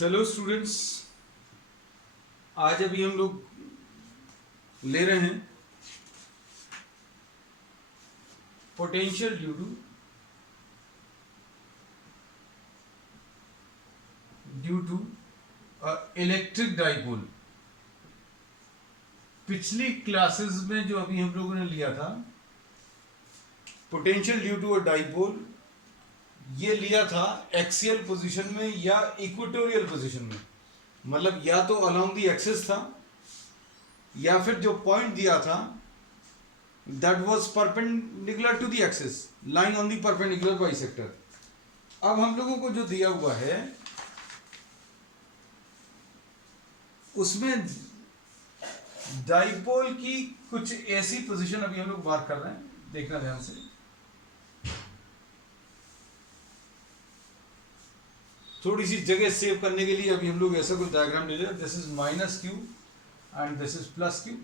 Hello students, आज अभी हम लोग ले रहे हैं potential due to electric dipole. पिछली क्लासेस में जो अभी हम लोगों ने लिया था potential due to a dipole, ये लिया था एक्सियल पोजीशन में या इक्वेटोरियल पोजीशन में। मतलब या तो अलोंग द एक्सिस था या फिर जो पॉइंट दिया था that was perpendicular to the axis lying on the perpendicular bisector. अब हम लोगों को जो दिया हुआ है उसमें डाइपोल की कुछ ऐसी पोजीशन अभी हम लोग मार्क कर रहे हैं, देखना ध्यान से। थोड़ी सी जगह सेव करने के लिए अभी हम लोग ऐसा कुछ डायग्राम ले रहे हैं। This is minus Q and this is plus Q.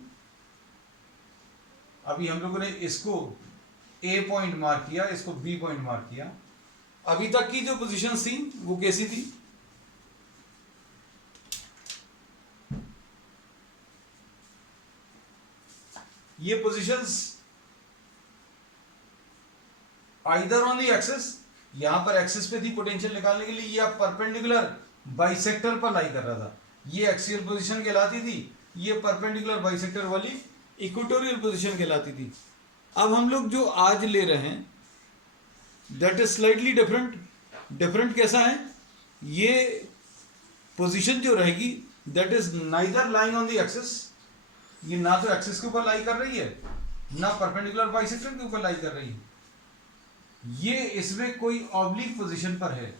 अभी हम लोगों ने इसको ए पॉइंट मार्क किया, इसको बी पॉइंट मार्क किया। अभी तक की जो पोजीशन थी वो कैसी थी? ये positions either on the axis, यहां पर एक्सिस पे थी पोटेंशियल निकालने के लिए, या परपेंडिकुलर बाइसेक्टर पर लाई कर रहा था। ये एक्सियल पोजीशन कहलाती थी, ये परपेंडिकुलर बाइसेक्टर वाली इक्वेटोरियल पोजीशन कहलाती थी। अब हम लोग जो आज ले रहे हैं that is slightly different. Different कैसा है? ये पोजीशन जो रहेगी that is neither lying on the axis, ये ना तो एक्सिस के ऊपर लाई कर रही है ना परपेंडिकुलर बाइसेक्टर के ऊपर लाई कर रही है। ये इसमें कोई ऑब्लिक पोजीशन पर है,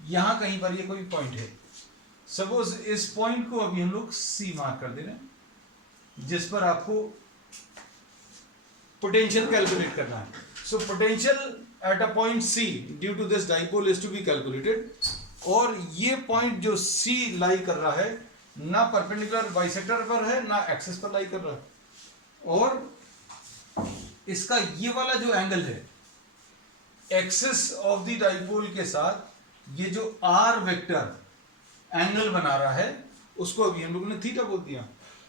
यहां कहीं पर ये कोई पॉइंट है। सपोज इस पॉइंट को अभी हम लोग सी मार्क कर दे रहे हैं, जिस पर आपको पोटेंशियल कैलकुलेट करना है। So potential at a point C due to this dipole is to be calculated. और ये पॉइंट जो सी लाई कर रहा है ना परपेंडिकुलर बाइसेक्टर पर है ना एक्सिस पर लाई कर रहा है, और इसका ये वाला जो एंगल है एक्सिस ऑफ द डाइपोल के साथ, ये जो आर वेक्टर एंगल बना रहा है उसको अभी हम लोगों ने थीटा बोल दिया।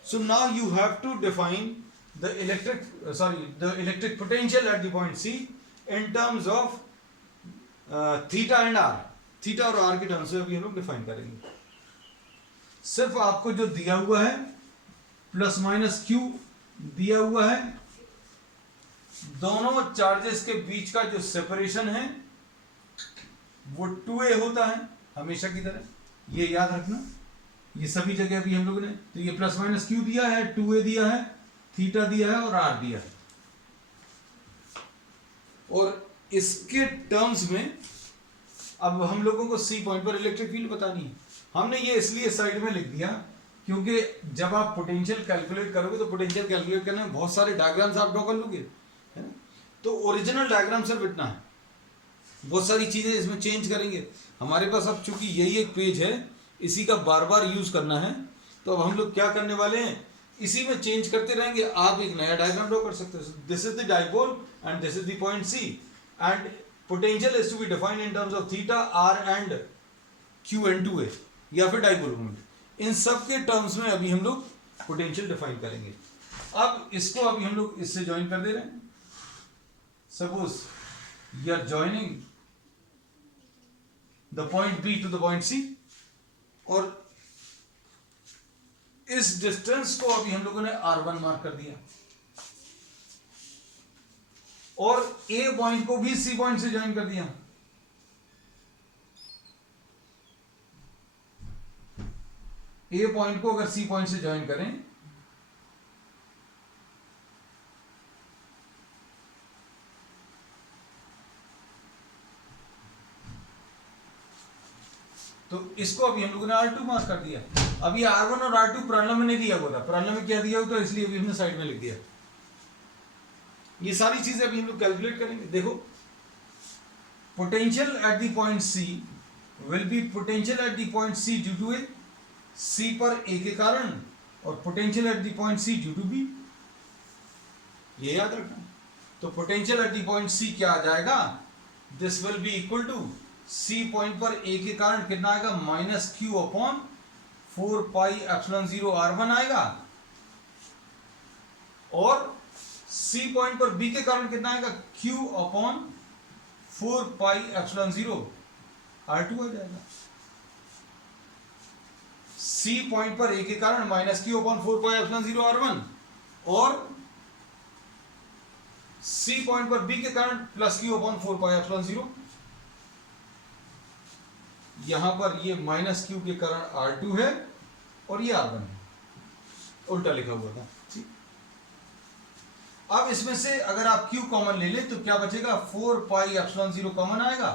So now you have to define the electric potential at the point C in terms of theta and R. Theta और आर के टर्म्स में अभी हम लोग डिफाइन करेंगे। सिर्फ आपको जो दिया हुआ है प्लस माइनस क्यू दिया हुआ है, दोनों चार्जेस के बीच का जो सेपरेशन है वो 2a होता है हमेशा की तरह, ये याद रखना। ये सभी जगह अभी हम लोगों ने तो ये प्लस माइनस क्यू दिया है, 2a दिया है, थीटा दिया है और आर दिया है। और इसके टर्म्स में अब हम लोगों को सी पॉइंट पर इलेक्ट्रिक फील्ड बतानी है। हमने ये इसलिए साइड में लिख दिया क्योंकि जब आप पोटेंशियल कैलकुलेट करोगे तो पोटेंशियल कैलकुलेट करने में बहुत सारे डायग्राम्स आप ड्रॉ कर लोगे, है ना? तो ओरिजिनल डायग्राम से बिटना है, बहुत सारी चीजें इसमें चेंज करेंगे। हमारे पास अब चूंकि यही एक पेज है, इसी का बार बार यूज करना है, तो अब हम लोग क्या करने वाले हैं, इसी में चेंज करते रहेंगे। आप एक नया डायग्राम ड्रॉ कर सकते हो। This is the dipole and this is the point C and potential is to be defined in terms of theta, R and Q and 2a, या फिर डाइपोल मोमेंट। इन सब के टर्म्स में अभी हम लोग पोटेंशियल डिफाइन करेंगे। अब इसको अभी हम लोग इससे ज्वाइन कर दे रहे हैं। Suppose you are joining the point B to the point C, और इस डिस्टेंस को अभी हम लोगों ने r1 मार्क कर दिया, और a पॉइंट को भी c पॉइंट से ज्वाइन कर दिया। ए पॉइंट को अगर सी पॉइंट से ज्वाइन करें तो इसको अभी हम लोगों ने R2 मार्क कर दिया। अभी R1 और R2 प्रॉब्लम में नहीं दिया हुआ था, प्रॉब्लम में क्या दिया हुआ था, इसलिए अभी हमने साइड में लिख दिया। ये सारी चीजें अभी हम लोग कैलकुलेट करेंगे। देखो, potential at the point C will be potential at the point C due to A, C पर A के कारण, और potential at the point C due to B, ये याद रखना। तो potential at the point C क्या आ जाएगा, this will be equal to C point पर ए के कारण कितना आएगा, माइनस क्यू अपॉन 4πε0r1 आएगा, और सी पॉइंट पर बी के कारण कितना आएगा, क्यू अपॉन 4πε0r2 आ जाएगा। सी पॉइंट पर ए के कारण माइनस क्यू अपॉन 4πε0r1 और सी पॉइंट पर बी के कारण प्लस क्यू अपॉन 4πε0। यहां पर ये माइनस क्यू के कारण R2 है और ये R1 है, उल्टा लिखा हुआ था। ठीक, अब इसमें से अगर आप Q कॉमन ले ले तो क्या बचेगा, 4πε0 कॉमन आएगा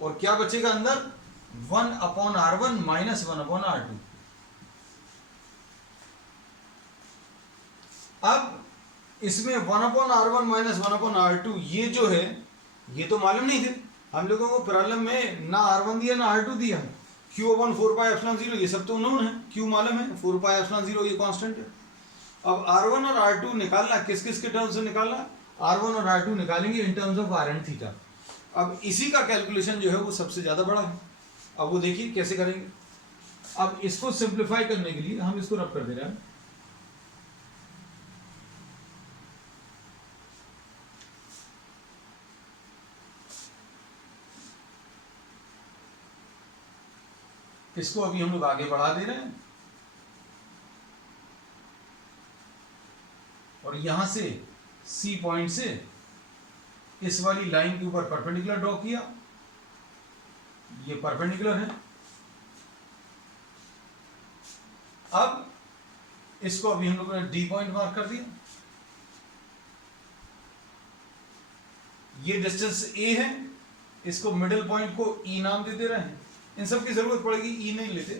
और क्या बचेगा अंदर, 1/R1 माइनस 1/R2। अब इसमें 1/R1 माइनस 1/R2 ये जो है ये तो मालूम नहीं थे हम लोगों को, प्रॉब्लम में ना R1 दिया ना R2 दिया, Q अपॉन 4πε0 ये सब तो नोन है, Q मालूम है, 4πε0 ये कांस्टेंट है। अब R1 और R2 निकालना, किस किस के टर्म्स में निकालना, R1 और R2 निकालेंगे इन terms of R and theta. अब इसी का कैलकुलेशन जो है वो सबसे ज्यादा बड़ा है। अब वो देखिए कैसे करेंगे। अब इसको सिंप्लीफाई करने के लिए हम इसको रब कर दे रहे हैं, इसको अभी हम लोग आगे बढ़ा दे रहे हैं और यहां से सी पॉइंट से इस वाली लाइन के ऊपर परपेंडिकुलर ड्रॉ किया, ये परपेंडिकुलर है। अब इसको अभी हम लोगों ने डी पॉइंट मार्क कर दिया, ये डिस्टेंस ए है, इसको मिडिल पॉइंट को ई नाम दे दे रहे हैं। इन सब की जरूरत पड़ेगी, ई नहीं लेते,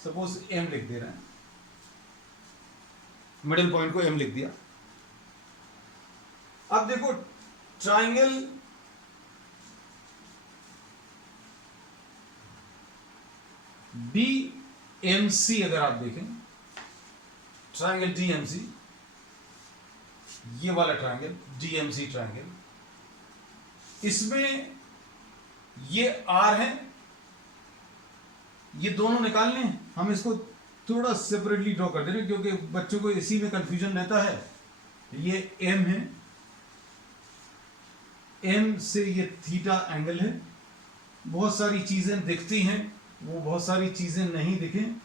सपोज एम लिख दे रहे हैं, मिडिल पॉइंट को एम लिख दिया। अब देखो ट्राइंगल डीएमसी अगर आप देखें, ट्राइंगल डीएमसी, ये वाला ट्राइंगल डीएमसी ट्राइंगल, इसमें ये आर है, ये दोनों निकालने हैं। हम इसको थोड़ा सेपरेटली ड्रॉ कर दे रहे हैं क्योंकि बच्चों को इसी में कंफ्यूजन रहता है। ये एम है, एम से ये थीटा एंगल है। बहुत सारी चीजें दिखती हैं, वो बहुत सारी चीजें नहीं दिखें,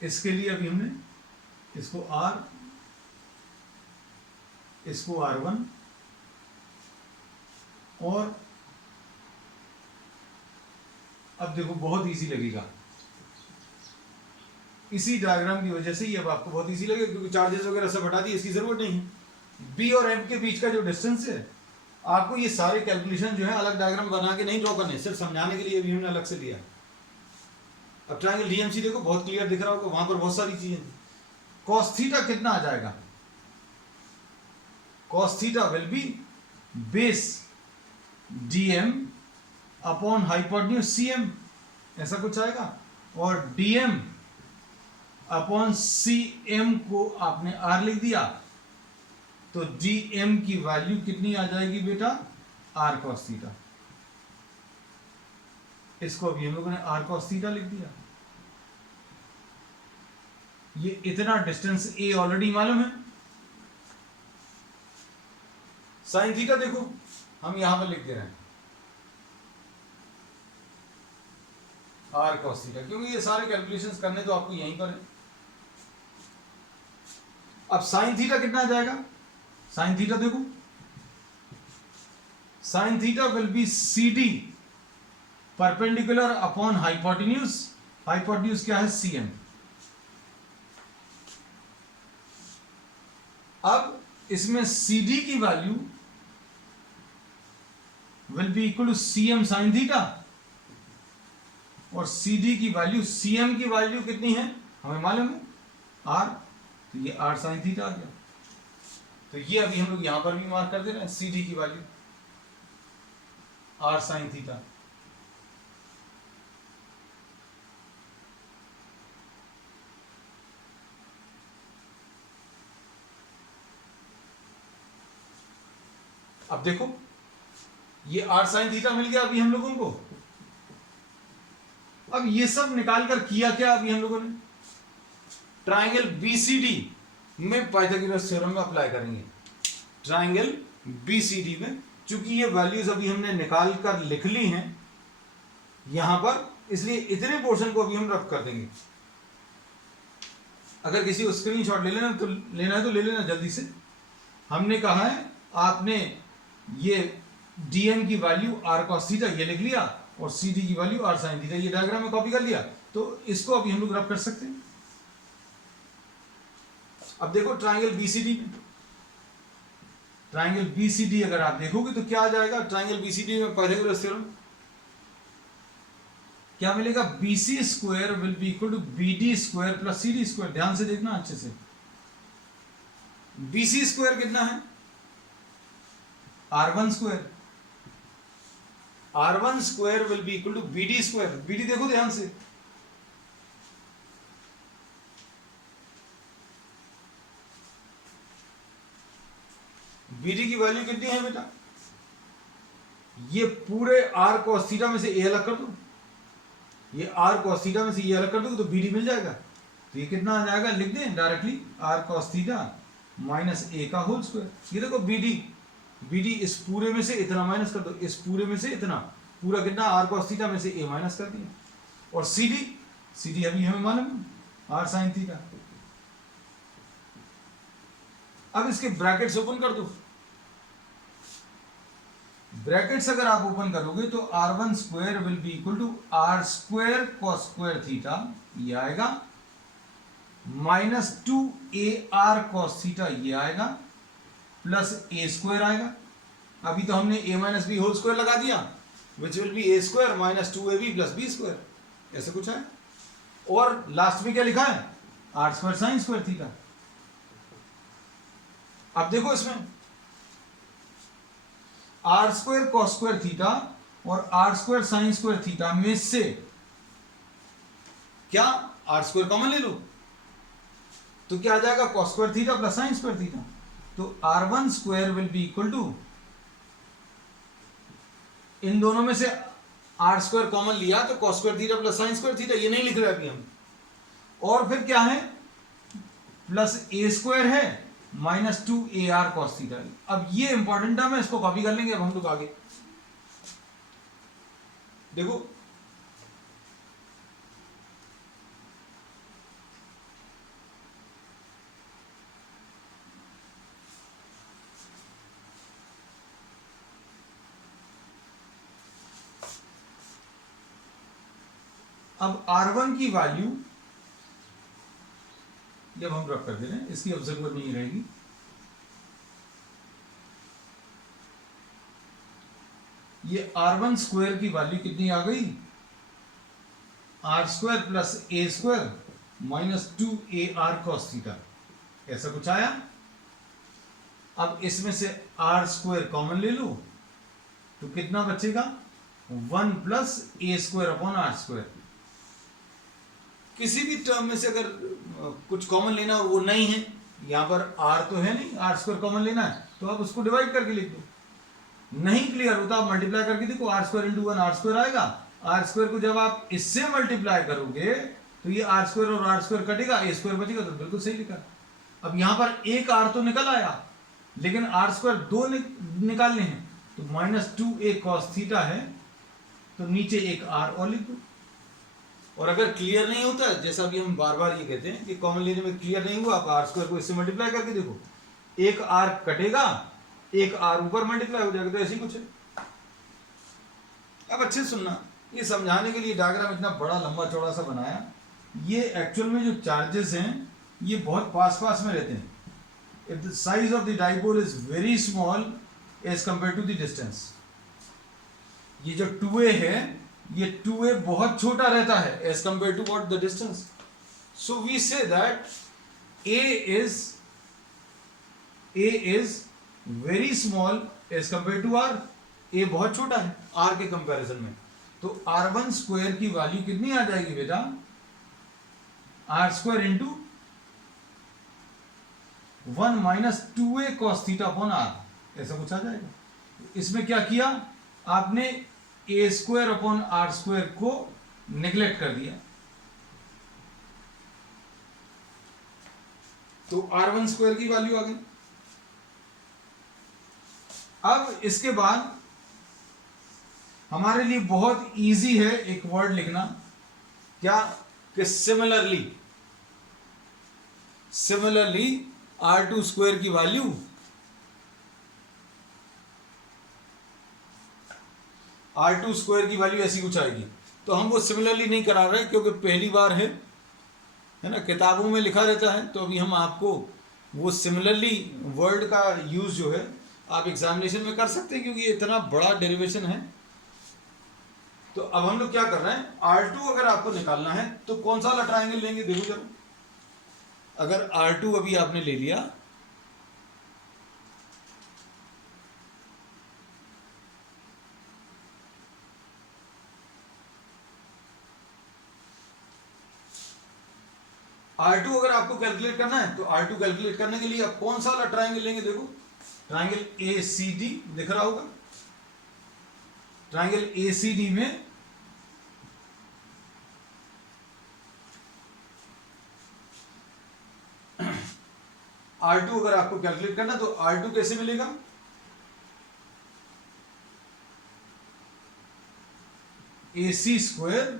इसके लिए अभी हमने इसको आर, इसको R1 और अब देखो बहुत इजी लगेगा, इसी डायग्राम की वजह से ये अब आपको बहुत इजी लगेगा क्योंकि चार्जेस वगैरह सब हटा दी, इसकी जरूरत नहीं है। बी और एम के बीच का जो डिस्टेंस है, आपको ये सारे कैलकुलेशन जो है अलग डायग्राम बना के नहीं ड्रॉ करने, सिर्फ समझाने के लिए भी हमने अलग से लिया। अब ट्रायंगल डीएमसी देखो बहुत क्लियर दिख रहा होगा, वहां पर बहुत सारी चीजें। कॉस थीटा कितना आ जाएगा, cos theta will B base DM upon hypotenuse CM, ऐसा कुछ आएगा, और डीएम अपॉन सीएम को आपने आर लिख दिया तो डीएम की वैल्यू कितनी आ जाएगी बेटा, आर कॉस थीटा। इसको अभी हम लोगों ने आर कॉस थीटा लिख दिया। ये इतना डिस्टेंस ए ऑलरेडी मालूम है। साइन थीटा देखो हम यहां पर लिख दे रहे हैं आर कॉस थीटा, क्योंकि ये सारे कैलकुलेशंस करने तो आपको यहीं पर है। अब साइन थीटा कितना आ जाएगा, साइन थीटा देखो, sine theta will be C D perpendicular upon hypotenuse, hypotenuse क्या है, सीएम। अब इसमें सी डी की value will be equal to CM sine theta, और सी डी की वैल्यू, सीएम की वैल्यू कितनी है हमें मालूम है, आर, तो ये आर साइन थीटा आ गया। तो ये अभी हम लोग यहां पर भी मार्क कर दे रहे हैं, सी डी की वैल्यू आर साइन थीटा। अब देखो ये r sin थीटा मिल गया अभी हम लोगों को। अब ये सब निकाल कर किया क्या अभी हम लोगों ने, ट्राइंगल बीसीडी में पाइथागोरस थ्योरम में अप्लाई करेंगे। ट्राइंगल बीसीडी में चूंकि ये वैल्यूज अभी हमने निकाल कर लिख ली हैं यहां पर, इसलिए इतने पोर्शन को अभी हम रफ कर देंगे। अगर किसी को स्क्रीनशॉट ले लेना तो ले लेना जल्दी से। हमने कहा है आपने ये dm की वैल्यू r cos थीटा ये लिख लिया और cd की वैल्यू r sin थीटा ये डायग्राम में कॉपी कर लिया, तो इसको अभी हम लोग रफ कर सकते हैं। अब देखो ट्राइंगल बीसीडी में, ट्राइंगल बीसीडी अगर आप देखोगे तो क्या आ जाएगा, ट्राइंगल बीसीडी में पाइथागोरस थ्योरम क्या मिलेगा, BC square will be equal to BD square plus CD square. ध्यान से देखना अच्छे से, BC स्क्वायर कितना है, R1 square, R1 square will be equal to BD square. BD देखो ध्यान से, BD की वैल्यू कितनी है बेटा, ये पूरे r cos थीटा में से a अलग कर दो, ये r cos थीटा में से ये अलग कर दो तो BD मिल जाएगा। तो ये कितना आ जाएगा, लिख दें directly, r cos theta minus a का होल स्क्वायर। ये देखो BD इस पूरे में से इतना माइनस कर दो, इस पूरे में से इतना, पूरा कितना r cos थीटा में से a माइनस कर दिया। और CD अभी हमें मालूम r sin थीटा। अब इसके ब्रैकेट्स ओपन कर दो, ब्रैकेट्स अगर आप ओपन करोगे तो r1 square will be equal to r square cos square theta ये आएगा, माइनस 2ar cos थीटा ये आएगा, प्लस a स्क्वायर आएगा। अभी तो हमने a minus B whole square लगा दिया, which will be a square minus 2ab plus b square, ऐसे कुछ है। और लास्ट में क्या लिखा है, r square sine square theta. अब देखो इसमें r square cos square theta और r square sine square theta में से क्या r स्क्वायर कॉमन ले लो तो क्या आ जाएगा, cos square theta plus sine square theta. तो r1 square will be equal to, इन दोनों में से r स्क्वायर कॉमन लिया तो cos square theta plus sine square theta, ये नहीं लिख रहे अभी हम। और फिर क्या है, प्लस a स्क्वायर है माइनस 2ar cos थीटा। अब ये इंपॉर्टेंट टर्म है, इसको कॉपी कर लेंगे अब हम लोग आगे। देखो अब R1 की वैल्यू जब हम रख कर दे रहे हैं, इसकी अब जरूरत नहीं रहेगी। ये r1 स्क्वायर की वैल्यू कितनी आ गई, r square plus a square minus 2ar cos theta, ऐसा कुछ आया। अब इसमें से r स्क्वायर कॉमन ले लो तो कितना बचेगा, 1 plus a square upon r square. किसी भी टर्म में से अगर कुछ कॉमन लेना और वो नहीं है, यहां पर r तो है नहीं, r स्क्वायर कॉमन लेना है तो आप उसको डिवाइड करके लिख दो। नहीं क्लियर होता आप मल्टीप्लाई करके देखो, r square into 1 r square आएगा। r स्क्वायर को जब आप इससे मल्टीप्लाई करोगे तो ये r स्क्वायर और r स्क्वायर कटेगा, a स्क्वायर बचेगा। तो बिल्कुल सही लिखा। अब यहां पर एक r तो निकल आया, लेकिन r स्क्वायर दो निकालने हैं, तो माइनस 2a cos थीटा है, तो नीचे एक r और लिख दो। और अगर क्लियर नहीं होता, जैसा भी हम बार बार ये कहते हैं कि कॉमन लेने में क्लियर नहीं हुआ, आप आर स्क्वायर को इससे मल्टीप्लाई करके देखो, एक आर कटेगा, एक आर ऊपर मल्टीप्लाई हो जाएगा। तो ऐसे ही कुछ है। अब अच्छे सुनना, ये समझाने के लिए डायग्राम इतना बड़ा लंबा चौड़ा सा बनाया। ये एक्चुअल में जो चार्जेस हैं ये बहुत पास में रहते हैं। If the size of the dipole is very small as compare to the distance, ये जो 2a है ये 2a बहुत छोटा रहता है as compare to what the distance. So we say that a is very small as compared to r। a बहुत छोटा है r के कंपैरिजन में। तो r1 स्क्वायर की वैल्यू कितनी आ जाएगी बेटा, r square into 1 minus 2a cos theta upon r, ऐसा कुछ आ जाएगा। इसमें क्या किया, आपने ए स्क्वायर अपॉन आर स्क्वायर को निगलेक्ट कर दिया, तो R1 स्क्वायर की वैल्यू आ गई। अब इसके बाद हमारे लिए बहुत इजी है एक वर्ड लिखना, क्या कि सिमिलरली R2 स्क्वायर की वैल्यू R2 स्क्वायर की वैल्यू ऐसी कुछ आएगी। तो हम वो सिमिलरली नहीं करा रहे क्योंकि पहली बार है ना, किताबों में लिखा रहता है, तो अभी हम आपको वो सिमिलरली वर्ड का यूज जो है आप एग्जामिनेशन में कर सकते हैं, क्योंकि ये इतना बड़ा डेरिवेशन है। तो अब हम लोग क्या कर रहे हैं, R2 अगर आपको निकालना है तो कौन सा वाला ट्राइंगल लेंगे, देखो जरा। अगर R2 अभी आपने ले लिया, R2 अगर आपको कैलकुलेट करना है तो R2 कैलकुलेट करने के लिए आप कौन सा वाला ट्राइंगल लेंगे, देखो ट्राइंगल ACD दिख रहा होगा। ट्राइंगल ACD में R2 अगर आपको कैलकुलेट करना तो R2 कैसे मिलेगा, AC square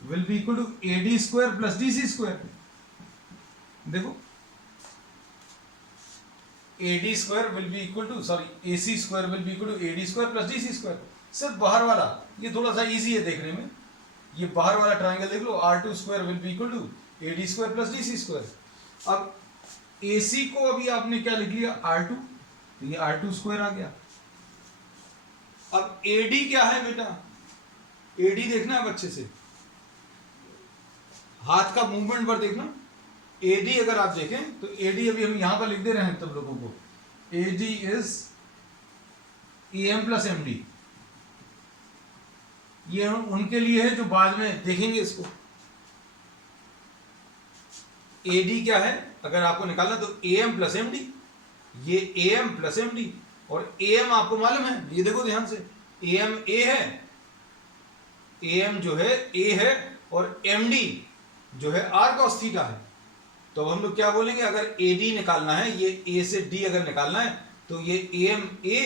will be equal to AD square plus DC square. देखो AD square will be equal to AC square will be equal to AD square plus DC square. सिर्फ बाहर वाला, ये थोड़ा सा इजी है देखने में, ये बाहर वाला ट्राइंगल देख लो, R2 square will be equal to AD square plus DC square. अब AC को अभी आपने क्या लिख लिया, R2, तो ये R2 स्क्वायर आ गया। अब AD क्या है बेटा, AD देखना है अच्छे से, हाथ का मूवमेंट पर देखना। AD अगर आप देखें तो AD अभी हम यहां पर लिख दे रहे हैं तब लोगों को, AD is AM plus MD। ये उनके लिए है जो बाद में देखेंगे इसको। AD क्या है अगर आपको निकालना तो AM प्लस MD, ये AM प्लस MD, और AM आपको मालूम है, ये देखो ध्यान से, AM A है, AM जो है A है, और MD जो है R cos थीटा है। तो अब हम लोग क्या बोलेंगे, अगर AD निकालना है, ये A से D अगर निकालना है तो ये AM A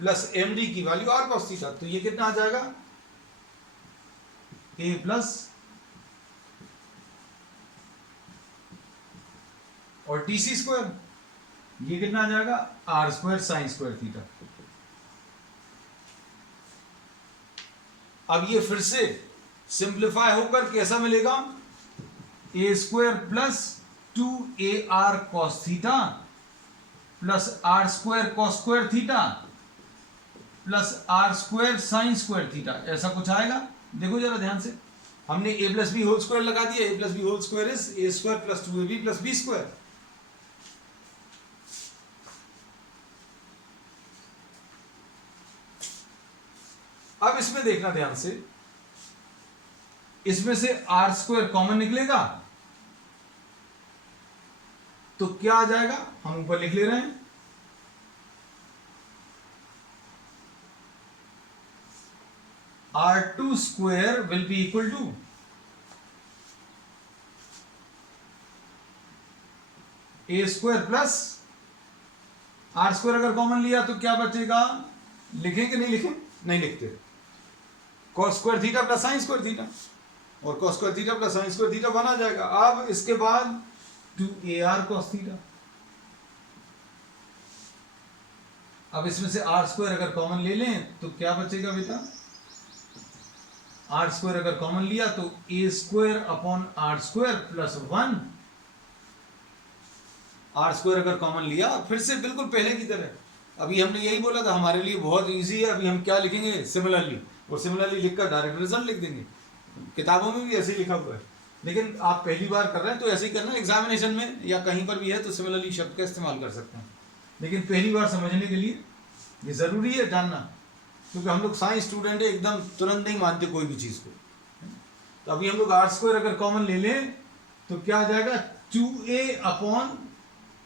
प्लस MD की वैल्यू R cos थीटा, तो ये कितना आ जाएगा, A प्लस और TC स्क्वायर, ये कितना आ जाएगा, R square sine square theta. अब ये फिर से सिंप्लीफाई होकर कैसा मिलेगा, A square plus 2AR cos theta plus R square cos square theta plus R square sine square theta, ऐसा कुछ आएगा। देखो जरा ध्यान से, हमने A plus B whole square लगा दिया, A plus B whole square is A square plus 2AB plus B square. अब इसमें देखना ध्यान से, इसमें से R स्क्वायर कॉमन निकलेगा तो क्या आ जाएगा, हम ऊपर लिख ले रहे हैं, R2 square will be equal to A square plus R square. अगर कॉमन लिया तो क्या बचेगा, लिखें कि नहीं लिखें, नहीं लिखते, cos square theta plus sine square theta, और cos square theta plus sine square theta बना जाएगा। अब इसके बाद 2AR cos थीटा। अब इसमें से R स्क्वायर अगर कॉमन ले लें तो क्या बचेगा बेटा, R स्क्वायर अगर कॉमन लिया तो A square upon R square plus 1। R square अगर कॉमन लिया, फिर से बिल्कुल पहले की तरह, अभी हमने यही बोला था हमारे लिए बहुत इजी है, अभी हम क्या लिखेंगे, सिमिलरली, और सिमिलरली लिखकर डायरेक्ट रिजल्ट लिख देंगे। किताबों में भी ऐसे ही लिखा हुआ है, लेकिन आप पहली बार कर रहे हैं तो ऐसे ही करना, एग्जामिनेशन में या कहीं पर भी है तो सिमिलरली शब्द का इस्तेमाल कर सकते हैं, लेकिन पहली बार समझने के लिए ये ज़रूरी है जानना, क्योंकि हम लोग साइंस स्टूडेंट है, एकदम तुरंत नहीं मानते कोई भी चीज़ को। तो अभी हम लोग R स्क्वायर अगर कॉमन ले लें तो क्या आ जाएगा, 2A upon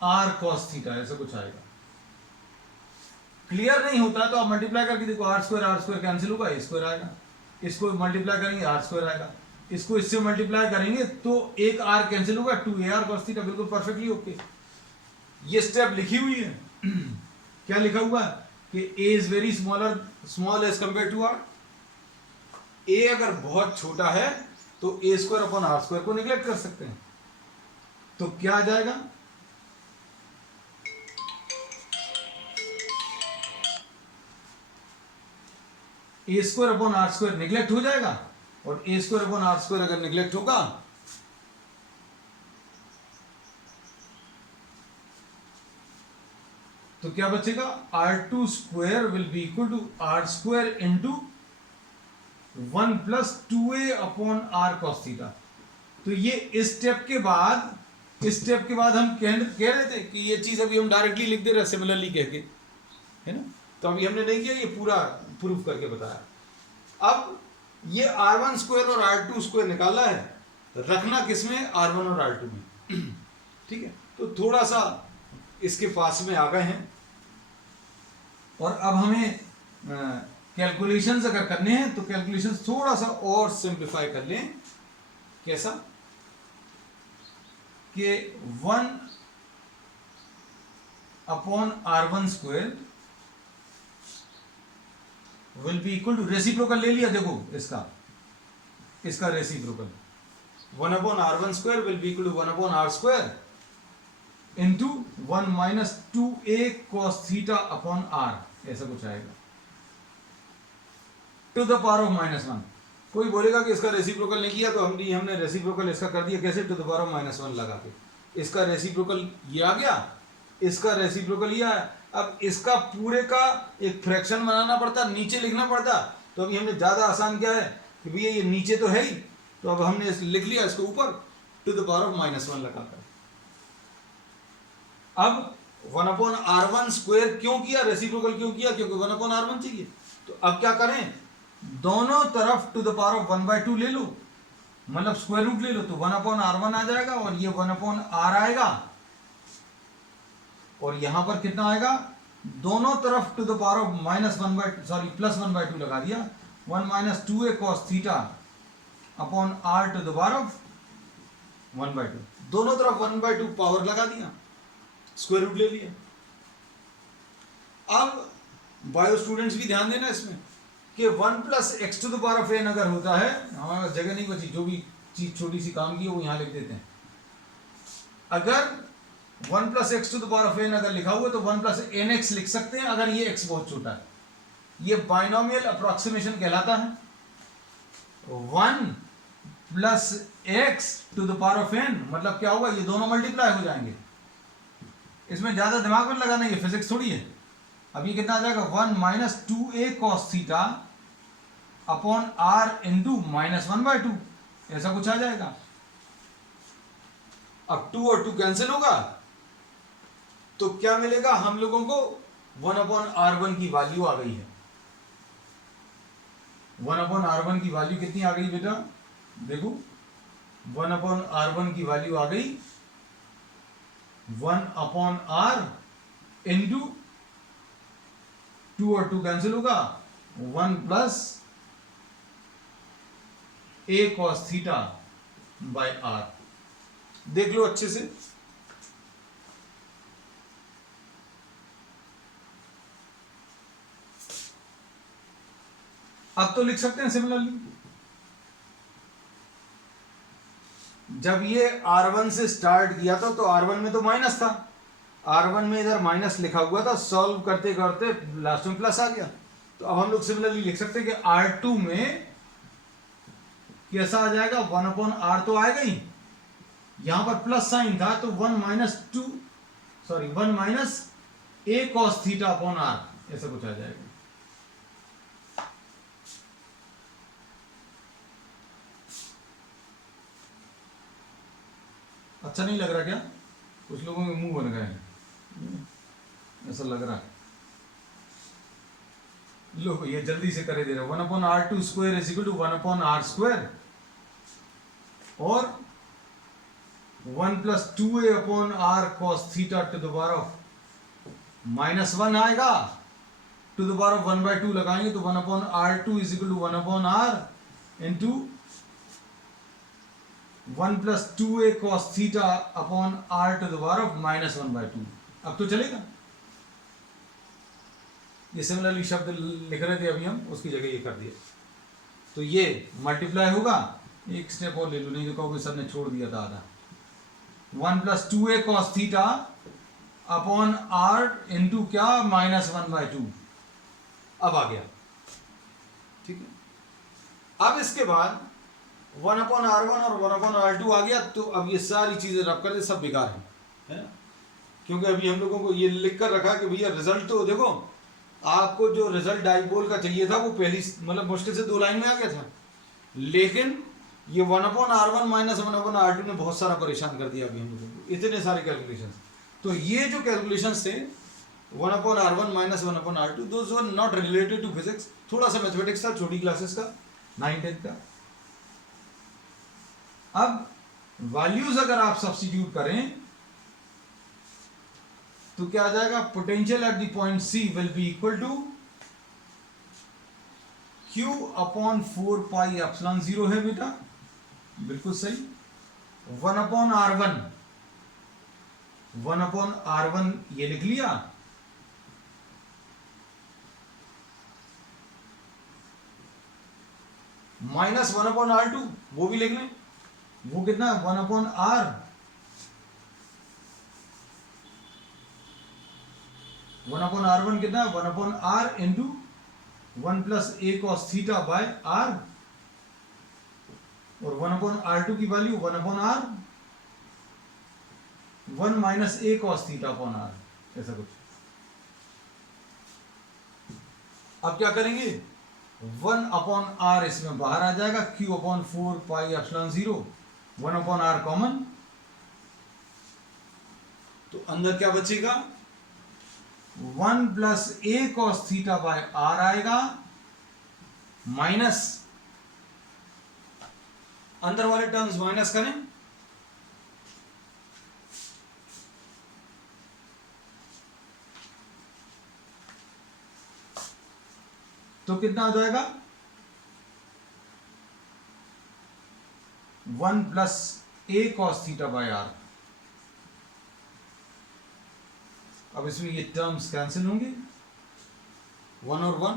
R cos theta, ऐसा कुछ आएगा। क्लियर नहीं होता तो आप मल्टीप्लाई करके देखो, आर स्क्वायर कैंसिल होगा, ए स्क्वायर आएगा, इसको मल्टीप्लाई करेंगे आर स्क्वायर आएगा, इसको इससे मल्टीप्लाई करेंगे तो एक आर कैंसिल होगा, 2ar cos थीटा, बिल्कुल परफेक्टली ओके। ये स्टेप लिखी हुई है क्या लिखा हुआ है कि a is very small as compare to r. a अगर बहुत छोटा है तो a square upon r square को निगलेक्ट कर सकते हैं, तो क्या आ जाएगा, a square upon r square neglect हो जाएगा, और a square upon r square अगर निगलेक्ट होगा तो क्या बचेगा, r2 square will be equal to are square into 1 plus 2a upon R cos theta. तो ये इस स्टेप के बाद हम कह रहे थे कि ये चीज अभी हम डायरेक्टली लिख दे रहे हैं सिमिलरली कह के, है ना, तो अभी हमने नहीं किया, ये पूरा प्रूफ करके बताया। अब ये r1 स्क्वायर और r2 स्क्वायर निकाला है, रखना किसमें, r1 और r2 में, ठीक है। तो थोड़ा सा इसके पास में आ गए हैं, और अब हमें कैलकुलेशंस अगर करने हैं तो कैलकुलेशंस थोड़ा सा और सिंप्लीफाई कर लें। कैसा कि 1 upon r1 square will be equal to, reciprocal ले लिया, देखो इसका reciprocal 1 upon r1 square will be equal to 1 upon r square into 1 minus 2a cos theta upon r, ऐसा कुछ आएगा, टू द पावर ऑफ -1। कोई बोलेगा कि इसका रेसिप्रोकल नहीं किया, तो हमने रेसिप्रोकल इसका कर दिया, कैसे, टू द पावर ऑफ -1 लगा के। इसका रेसिप्रोकल ये आ गया, इसका रेसिप्रोकल ये आया। अब इसका पूरे का एक फ्रैक्शन बनाना पड़ता, नीचे लिखना पड़ता, तो अभी हमने ज्यादा आसान क्या है कि भैया ये नीचे तो है ही, तो अब हमने लिख लिया इसको ऊपर टू द पावर ऑफ -1 लगाकर। अब 1 अपॉन r1 स्क्वायर क्यों किया, रेसिप्रोकल क्यों किया, क्योंकि 1 अपॉन r1 चाहिए। तो अब क्या करें, दोनों तरफ टू द पावर ऑफ 1/2 ले लो, मतलब स्क्वायर रूट ले लो, तो 1 अपॉन r1 आ जाएगा, और ये 1 अपॉन r आएगा, और यहां पर कितना आएगा, दोनों तरफ to the power of plus 1/2 लगा दिया, 1 minus 2a cos theta upon r to the power of 1/2, दोनों तरफ 1/2 पावर लगा दिया, स्क्वायर रूट ले लिया। अब बायो स्टूडेंट्स भी ध्यान देना इसमें कि 1 plus X to the power of n अगर होता है, हमारे जगह नहीं बची, जो भी चीज छोटी सी काम की है वो यहां लिख देते हैं। अगर 1 plus X to the power of n अगर लिखा हुआ है तो 1 प्लस nx लिख सकते हैं, अगर ये x बहुत छोटा है। ये बाइनोमियल अप्रोक्सीमेशन कहलाता है। 1 plus X to the power of n मतलब क्या होगा, ये दोनों मल्टीप्लाई हो जाएंगे, इसमें ज्यादा दिमाग में लगाना, ये फिजिक्स थोड़ी है। अब ये कितना आ जाएगा, 1 minus 2a cos theta upon r into -1/2, ऐसा कुछ आ जाएगा। अब 2 और 2 कैंसिल होगा, तो क्या मिलेगा हम लोगों को, 1 अपॉन r1 की वैल्यू आ गई है। 1 अपॉन r1 की वैल्यू कितनी आ गई बेटा, देखो 1 अपॉन r1 की वैल्यू आ गई 1 अपॉन r इंटू 2 और 2 कैंसिल होगा, 1 plus a cos theta by r। देख लो अच्छे से, अब तो लिख सकते हैं सिमिलरली। जब ये r1 से स्टार्ट किया था तो r1 में तो माइनस था, r1 में इधर माइनस लिखा हुआ था, सॉल्व करते करते लास्ट में प्लस आ गया। तो अब हम लोग सिमिलरली लिख सकते हैं कि r2 में कैसा आ जाएगा, 1 अपॉन r तो आएगा ही, यहां पर प्लस साइन था तो 1 minus a cos theta upon r, ऐसा कुछ आ जाएगा। अच्छा नहीं लग रहा क्या, कुछ लोगों के मुंह बन गए हैं, ऐसा लग रहा है। लो ये जल्दी से करे दे रहे, 1 upon r2 square is equal to 1 upon r square और 1 plus 2a upon r cos theta to the power of -1 आएगा, टू द पावर ऑफ 1/2 लगाएंगे तो 1/r2 is equal to 1/r into 1 plus 2a cos theta upon r to the power of -1/2। अब तो चलेगा। ये similarly शब्द लिख रहे थे अभी हम, उसकी जगह ये कर दिया। तो ये मल्टीप्लाई होगा, एक स्टेप और ले लो, नहीं तो कहोगे सर ने छोड़ दिया था आधा। 1 plus 2a cos theta upon r into क्या -1/2। अब आ गया, ठीक है। अब इसके बाद 1/r1 और 1/r2 आ गया, तो अब ये सारी चीजें रब कर दे, सब बेकार है ना, क्योंकि अभी हम लोगों को ये लिख कर रखा कि भैया रिजल्ट तो देखो, आपको जो रिजल्ट डाइपोल का चाहिए था वो पहली मतलब मुश्किल से 2 लाइन में आ गया था, लेकिन ये 1/r1 माइनस 1/r2 ने बहुत सारा परेशान कर दिया अभी हम लोगों को, इतने सारे कैलकुलेशन। तो ये जो कैलकुलेशन थे 1/r1 minus 1/r2, those were not related to physics, थोड़ा सा मैथमेटिक्स था, छोटी क्लासेस का, 9-10 का। अब वैल्यूज अगर आप सब्स्टिट्यूट करें तो क्या आ जाएगा, potential at the point C will be equal to Q upon 4 pi epsilon 0 है बेटा, बिल्कुल सही। 1/r1 ये लिख लिया, माइनस 1/r2 वो भी लिख लें, वो कितना 1/r, 1/r1 कितना 1/r into 1 plus a cos theta by r, और 1/r2 की value 1/r 1 minus a cos theta upon r, ऐसा कुछ। अब क्या करेंगे, 1/r इसमें बाहर आ जाएगा, Q upon 4 pi epsilon 0, 1/r common, तो अंदर क्या बचेगा 1 plus a cos theta by r आएगा, माइनस अंदर वाले टर्म्स माइनस करें, तो कितना आ जाएगा 1 plus a cos theta by r। अब इसमें ये टर्म्स कैंसिल होंगे, 1 और 1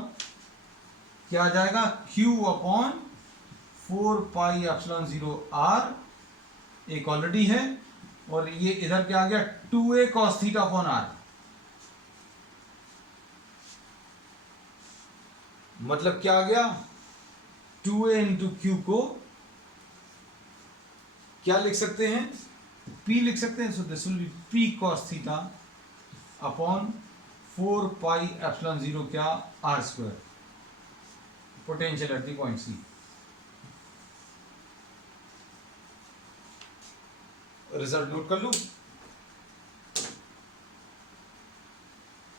क्या आ जाएगा, Q upon 4 pi epsilon 0 r, एक ऑलरेडी है, और ये इधर क्या आ गया 2a cos theta upon r, मतलब क्या आ गया 2a इंटू क्यू को क्या लिख सकते हैं, p लिख सकते हैं, so this will be p cos theta upon 4 pi epsilon 0 क्या r square, potential at the point C. Result note कर लो,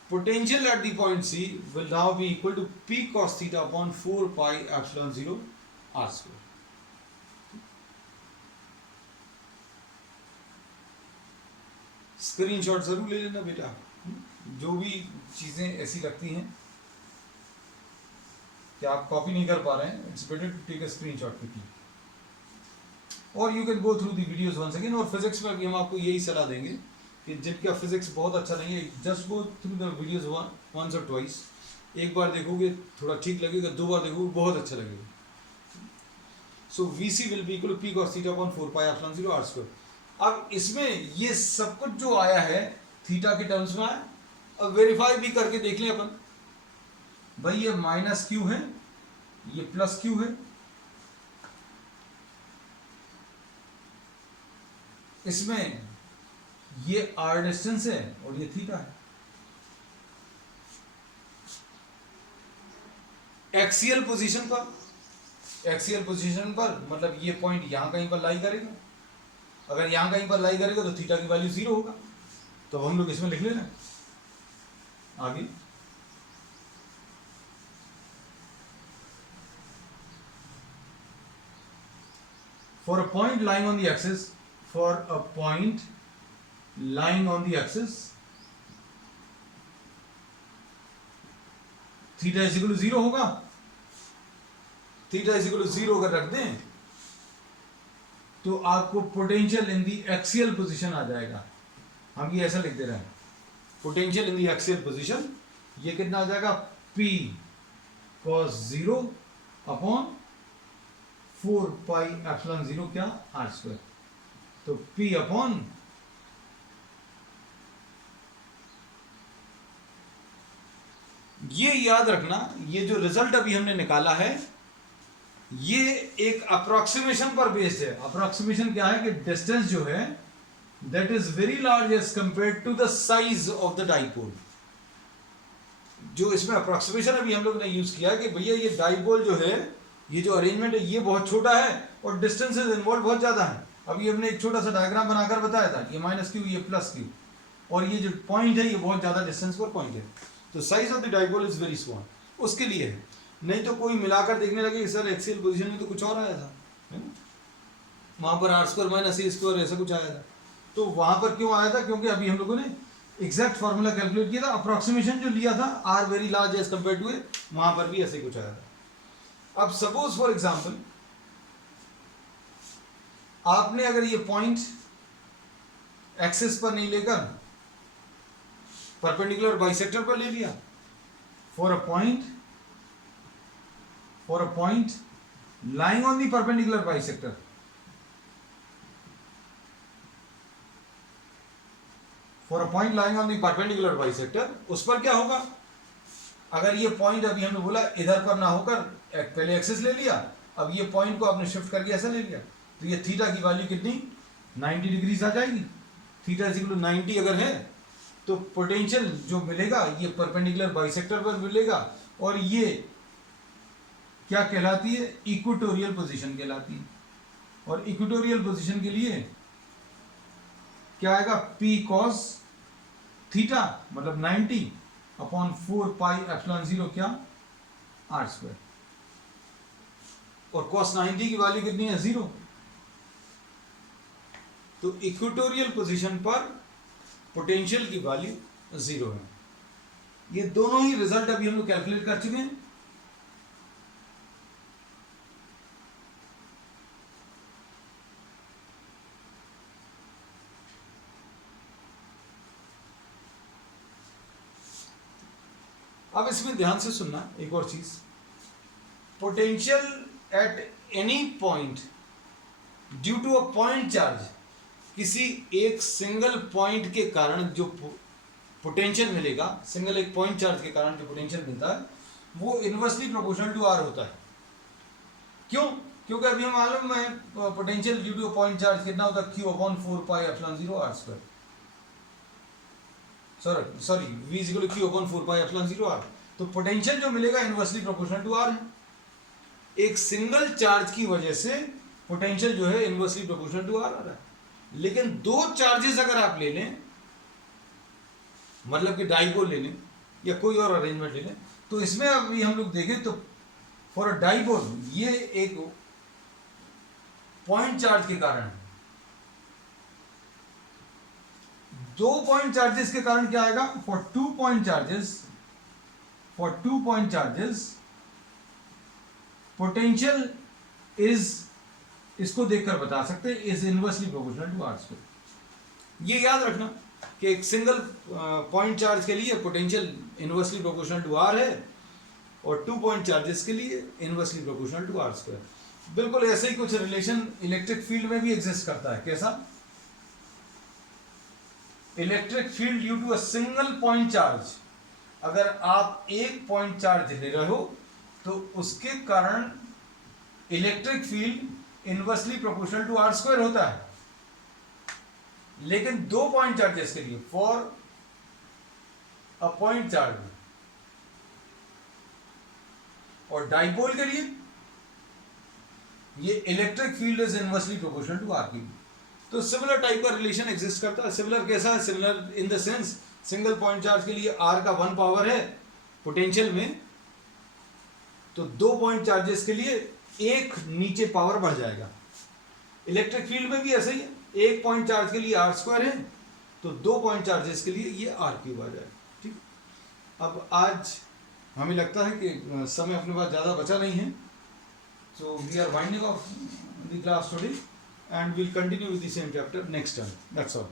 potential at the point C will now be equal to P cos theta upon 4 pi epsilon 0 r square. Screenshot जरूर ले लेना बेटा, जो भी चीजें ऐसी लगती हैं कि आप कॉपी नहीं कर पा रहे हैं, it's better to take a screenshot quickly, और you can go through the videos once again. और फिजिक्स में भी हम आपको यही सलाह देंगे कि जिनका फिजिक्स बहुत अच्छा नहीं है, just go through the videos once और ट्वाइस, एक बार देखोगे थोड़ा ठीक लगेगा, 2 बार देखोगे बहुत अच्छा लगेगा। So VC will be equal to P cos theta upon 4 pi epsilon 0 r square. अब इसमें ये सब कुछ जो आया है थीटा के टर्म्स में आया, अब वेरीफाई भी करके देख लें अपन, भाई ये माइनस क्यू है, ये प्लस क्यू है, इसमें ये r डिस्टेंस है और ये थीटा है। एक्सियल पोजीशन पर मतलब ये पॉइंट यहां कहीं पर लाई करेगा, अगर यहां कहीं पर लाई करेगा तो थीटा की वैल्यू 0 होगा, तो हम लोग इसमें लिख लेना आगे। For a point lying on the axis, theta is equal to 0 होगा। थीटा इज इक्वल टू 0 अगर रख दें तो आपको potential in the axial position आ जाएगा। हम ये ऐसा लिख दे रहे हैं, potential in the axial position, ये कितना आ जाएगा, P cos 0 upon 4 pi epsilon 0 क्या, आर स्क्वायर। तो P अपॉन ये याद रखना, ये जो रिजल्ट अभी हमने निकाला है ये एक अप्रोक्सीमेशन पर बेस्ड है। अप्रोक्सीमेशन क्या है कि डिस्टेंस जो है that is very large as compared to the size of the dipole. जो इसमें अप्रोक्सीमेशन अभी हम लोग ने यूज किया कि भैया ये डाइपोल जो है, ये जो अरेंजमेंट है ये बहुत छोटा है और डिस्टेंसेस इन्वॉल्व बहुत ज्यादा है। अभी हमने एक छोटा सा डायग्राम बनाकर बताया था, ये माइनस क्यू, ये प्लस क्यू, और ये जो पॉइंट है ये बहुत ज्यादा डिस्टेंस पर पॉइंट है। तो size of the dipole is very small, उसके लिए है। नहीं तो कोई मिलाकर देखने लगे सर एक्सियल पोजीशन में तो कुछ और आया था, है ना, वहां पर R square minus A square ऐसा कुछ आया था। तो वहां पर क्यों आया था, क्योंकि अभी हम लोगों ने एग्जैक्ट फॉर्मूला कैलकुलेट किया था, अप्रोक्सीमेशन जो लिया था R very large as compare to A, वहां पर भी ऐसे कुछ आया था। अब सपोज फॉर एग्जांपल आपने अगर ये पॉइंट एक्सिस पर नहीं लेकर परपेंडिकुलर बाइसेक्टर पर ले लिया, for a point lying on the perpendicular bisector, for a point lying on the perpendicular bisector, उस पर क्या होगा, अगर ये पॉइंट अभी हमने बोला इधर पर ना होकर पहले एक्सिस ले लिया, अब ये पॉइंट को आपने शिफ्ट करके ऐसा ले लिया, तो ये थीटा की वैल्यू कितनी 90 डिग्रीज आ जाएगी। थीटा इज इक्वल टू 90 अगर है तो पोटेंशियल जो मिलेगा ये परपेंडिकुलर बाइसेक्टर पर मिलेगा, और ये क्या कहलाती है, इक्वेटोरियल पोजीशन कहलाती है। और इक्वेटोरियल पोजीशन के लिए क्या आएगा, P cos थीटा मतलब 90 अपॉन 4 पाई एप्सिलॉन 0 क्या, आर स्क्वायर, और cos 90 की वैल्यू कितनी है, 0। तो इक्वेटोरियल पोजीशन पर पोटेंशियल की वैल्यू 0 है। ये दोनों ही रिजल्ट अभी हम लोग कैलकुलेट कर चुके हैं। अब इसमें ध्यान से सुनना एक और चीज, potential at any point due to a point charge, किसी एक सिंगल पॉइंट के कारण जो पोटेंशियल मिलेगा, सिंगल एक पॉइंट चार्ज के कारण जो पोटेंशियल मिलता है वो इनवर्सली प्रोपोर्शनल टू आर होता है। क्यों, क्योंकि अभी हम मालूम है potential due to a point charge कितना होता है, Q upon 4 pi epsilon 0 R square, sorry V is equal to Q upon 4 pi epsilon 0 R. तो पोटेंशियल जो मिलेगा इनवर्सली प्रोपोर्शनल टू आर है। एक सिंगल चार्ज की वजह से पोटेंशियल जो है इनवर्सली प्रोपोर्शनल टू आर आ रहा है। लेकिन दो चार्जेस अगर आप ले लें, मतलब कि डाइपोल ले लें या कोई और अरेंजमेंट ले लें, तो इसमें अभी हम लोग देखें तो फॉर अ डाइपोल ये एक पॉइंट चार्ज के कारण, दो पॉइंट चार्जेस के कारण क्या आएगा, for two point charges potential is, इसको देखकर बता सकते हैं, is inversely proportional to are square. ये याद रखना कि एक सिंगल पॉइंट चार्ज के लिए potential inversely proportional to R है और टू पॉइंट चार्जेस के लिए inversely proportional to are square. बिल्कुल ऐसे ही कुछ रिलेशन इलेक्ट्रिक फील्ड में भी एग्जिस्ट करता है। कैसा, electric field due to a single point charge, अगर आप एक पॉइंट चार्ज ले रहे हो तो उसके कारण electric field inversely proportional to are square होता है। लेकिन दो पॉइंट चार्जेस के लिए, फॉर अ पॉइंट चार्ज और डाइपोल के लिए, ये electric field is inversely proportional to r cube. तो सिमिलर टाइप का रिलेशन एग्जिस्ट करता है। सिमिलर कैसा है, similar in the sense single point charge के लिए आर का 1 पावर है पोटेंशियल में, तो दो पॉइंट चार्जेस के लिए एक नीचे पावर बढ़ जाएगा। इलेक्ट्रिक फील्ड में भी ऐसा ही है, एक पॉइंट चार्ज के लिए आर स्क्वायर है तो दो पॉइंट चार्जेस के लिए ये आर क्यूब आ जाएगा। ठीक, अब आज हमें लगता है कि समय अपने पास ज़्यादा बचा नहीं है, so we are winding off the class today and we'll continue with the same chapter next time. That's all.